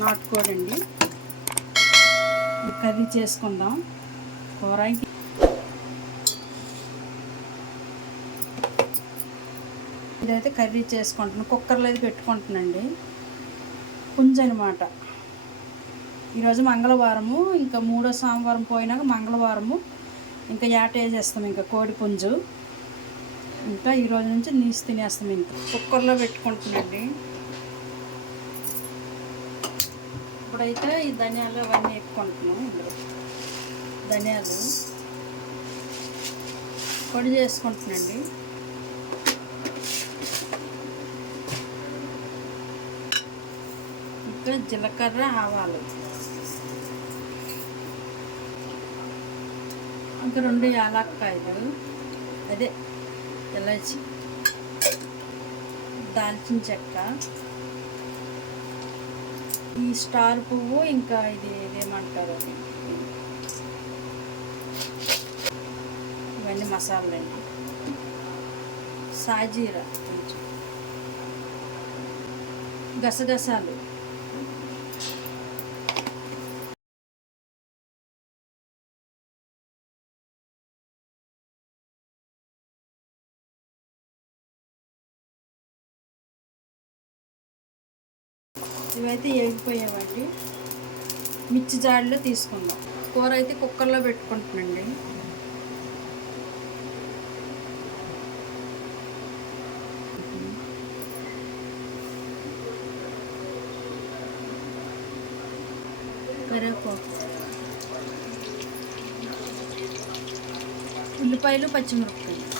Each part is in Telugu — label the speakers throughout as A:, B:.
A: నాటుకోడి అండి కర్రీ చేసుకుందాం. కూర ఇదైతే కర్రీ చేసుకుంటున్నాను కుక్కర్లో అయితే పెట్టుకుంటున్నాండి పుంజనమాట. ఈరోజు మంగళవారము ఇంకా మూడో సోమవారం పోయినాక మంగళవారము ఇంకా యాట వేసేస్తాం ఇంకా కోడి పుంజు. ఇంకా ఈరోజు నుంచి నీసు తినేస్తాం ఇంకా. కుక్కర్లో పెట్టుకుంటున్నాండి అయితే ఈ ధనియాలు అవన్నీ వేపుకుంటున్నాం ఇందులో. ధనియాలు పొడి చేసుకుంటున్నాండి ఇంకా జీలకర్ర ఆవాలు. ఇంకా రెండు యాలక్కాయలు అదే ఇలాచి దాల్చిన చెక్క ఈ స్టార్ పువ్వు ఇంకా ఇది ఇదేమంటారు అది? ఇవన్నీ మసాలండి సాజీరా కొంచెం. గసగసాలు. ఇవైతే వేగిపోయామండి మిర్చి జాడిలో తీసుకుందాం. కూర అయితే కుక్కర్లో పెట్టుకుంటున్నాండి కరివేపాకు. ఉల్లిపాయలు పచ్చిమిరపకాయలు.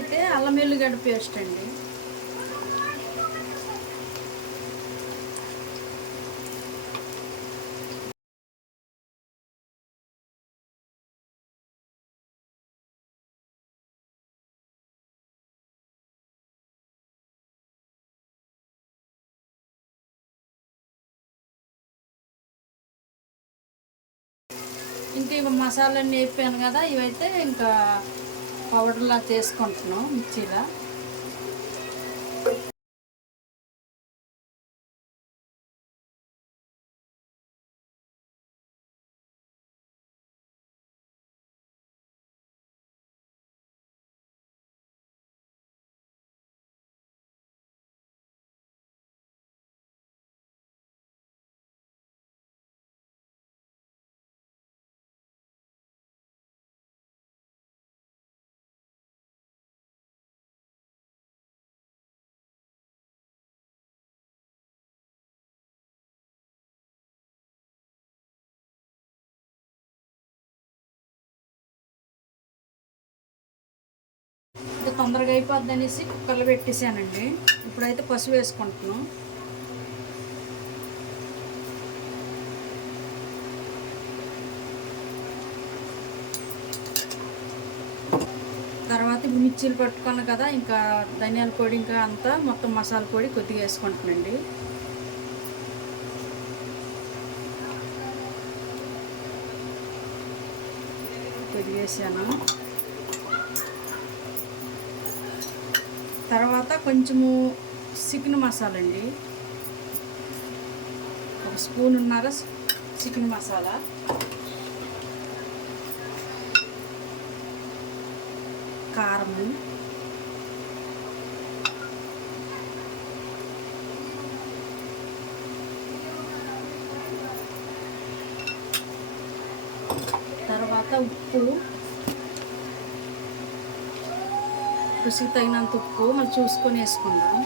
A: అయితే అల్లం వెల్లిగడ్డ పేస్ట్ అండి. ఇంకా ఇవి మసాలాన్ని వేపాను కదా ఇవైతే ఇంకా పౌడర్లా చేసుకుంటున్నాం మిర్చిలా. తొందరగా అయిపోద్ది అనేసి కుక్కర్లో పెట్టేశానండి. ఇప్పుడైతే పసుపు వేసుకుంటున్నాం. తర్వాత ఇప్పుడు మిర్చీలు పట్టుకున్నాను కదా ఇంకా ధనియాల పొడి ఇంకా అంతా మొత్తం మసాలా పొడి కొద్దిగా వేసుకుంటున్నాండి కొద్దిగా వేసాను. తర్వాత కొంచెము చికెన్ మసాలా అండి ఒక స్పూన్ ఉన్నార? Chicken masala. కారం. తర్వాత ఉప్పు. రుచికి తగినంత ఉప్పు మళ్ళీ చూసుకొని వేసుకుందాం.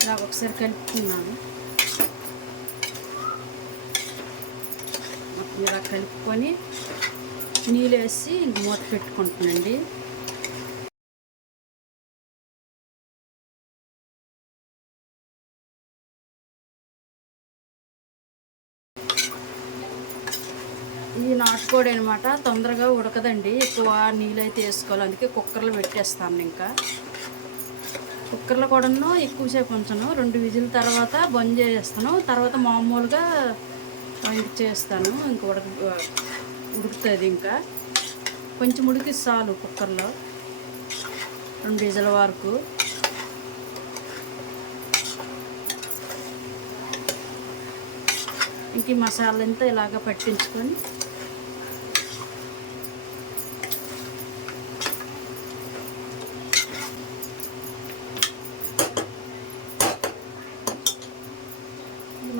A: ఇలా ఒకసారి కలుపుకున్నాను మొత్తం ఇలా కలుపుకొని నీళ్ళు వేసి మూత పెట్టుకుంటున్నాండి ఇది అనమాట తొందరగా ఉడకదండి. ఎక్కువ నీళ్ళు అయితే వేసుకోవాలి. అందుకే కుక్కర్లో పెట్టేస్తాను ఇంకా. కుక్కర్లో కూడాను ఎక్కువసేపు ఉంచను. రెండు విజిల్ తర్వాత బంద్ చేస్తాను తర్వాత మామూలుగా ఇంక చేస్తాను. ఇంక ఉడక ఉడుకుతుంది ఇంకా. కొంచెం ఉడికి చాలు కుక్కర్లో. రెండు విజిల్ వరకు. ఇంక ఈ మసాలా ఇలాగ పట్టించుకొని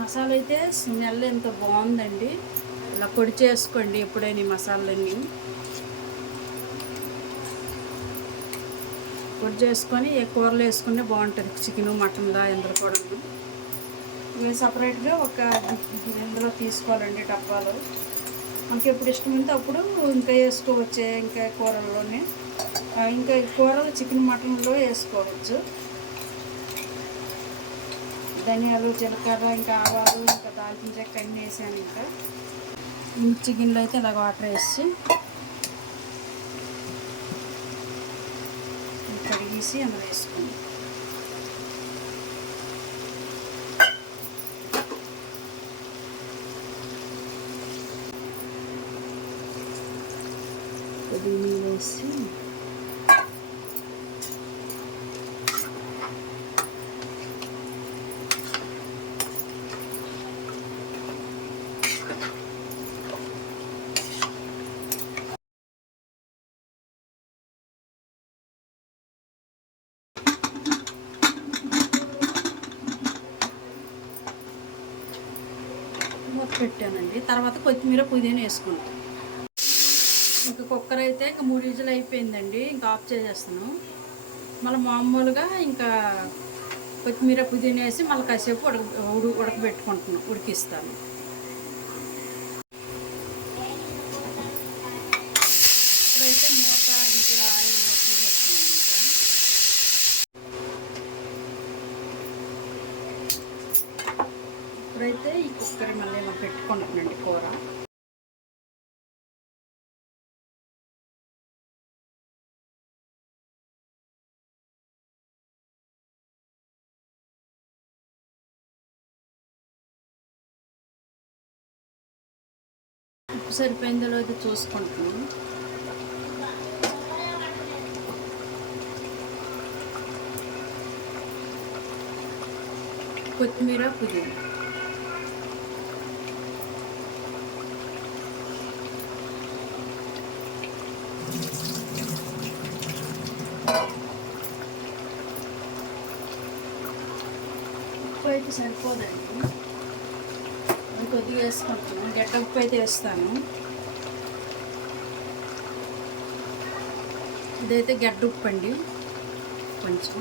A: మసాలా అయితే స్మెల్ ఎంత బాగుందండి. ఇలా పొడి చేసుకోండి ఎప్పుడైనా ఈ మసాలన్నీ. పొడి చేసుకొని ఏ కూరలు వేసుకునే బాగుంటుంది. చికెను మటన్లా ఎందులో కూడా ఇవి సపరేట్గా ఒక ఇందులో తీసుకోవాలండి డబ్బాలు. మనకి ఎప్పుడు ఇష్టం ఉంటే అప్పుడు ఇంకా వేసుకోవచ్చు ఇంకా కూరల్లోనే. ఇంకా కూరలు చికెన్ మటన్లో వేసుకోవచ్చు. ధనియాలు జీలకర్ర ఇంకా ఆవాలు ఇంకా దాల్చిన చెక్క అన్నీ వేసాను ఇంకా. మిర్చి గిన్నెలో అయితే ఇలాగ వాటర్ వేసి కడిగేసి అందులో వేసుకుంది పుదీనా వేసి మూత పెట్టానండి. తర్వాత కొత్తిమీర పుదీనా వేసుకుంటాం. ఇంకా కుక్కర్ అయితే ఇంకా మూడు విజులు అయిపోయిందండి. ఇంకా ఆఫ్ చేసేస్తాను. మళ్ళీ మామూలుగా ఇంకా కొత్తిమీర పుదీనా వేసి మళ్ళీ కాసేపు ఉడక ఉడు ఉడకబెట్టుకుంటున్నాను ఉడికిస్తాను ఇప్పుడైతే మూత ఇంకా ఆయిల్ తీసేస్తున్నాను ఇంకా ఇప్పుడైతే ఈ కుక్కర్ మళ్ళీ ఇలా పెట్టుకుంటున్నాండి కూర ఉప్పు సరిపోయిందో లేదో చూసుకుంటున్నాను కొత్తిమీర పుదీనా. ఉప్పు అయితే సరిపోదండి. కొద్దిగా వేసుకుంటున్నాను గడ్డ ఉప్పు అయితే వేస్తాను. ఇదైతే గడ్డ ఉప్పు అండి. కొంచెం.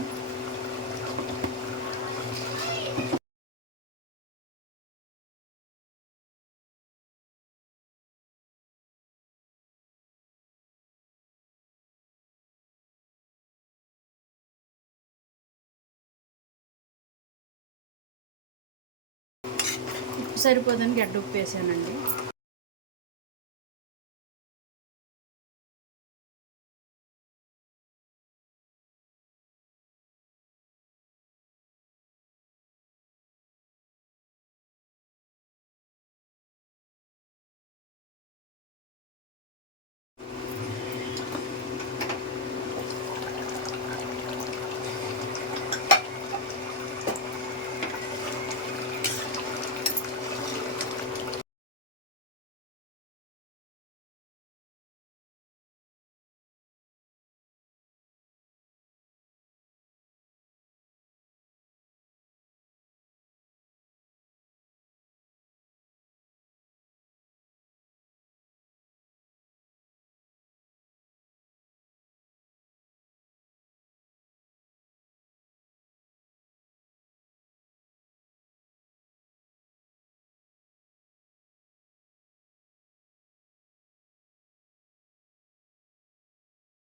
A: సరిపోదానికి సరిపోదని గడ్డ ఉప్పు వేసానండి.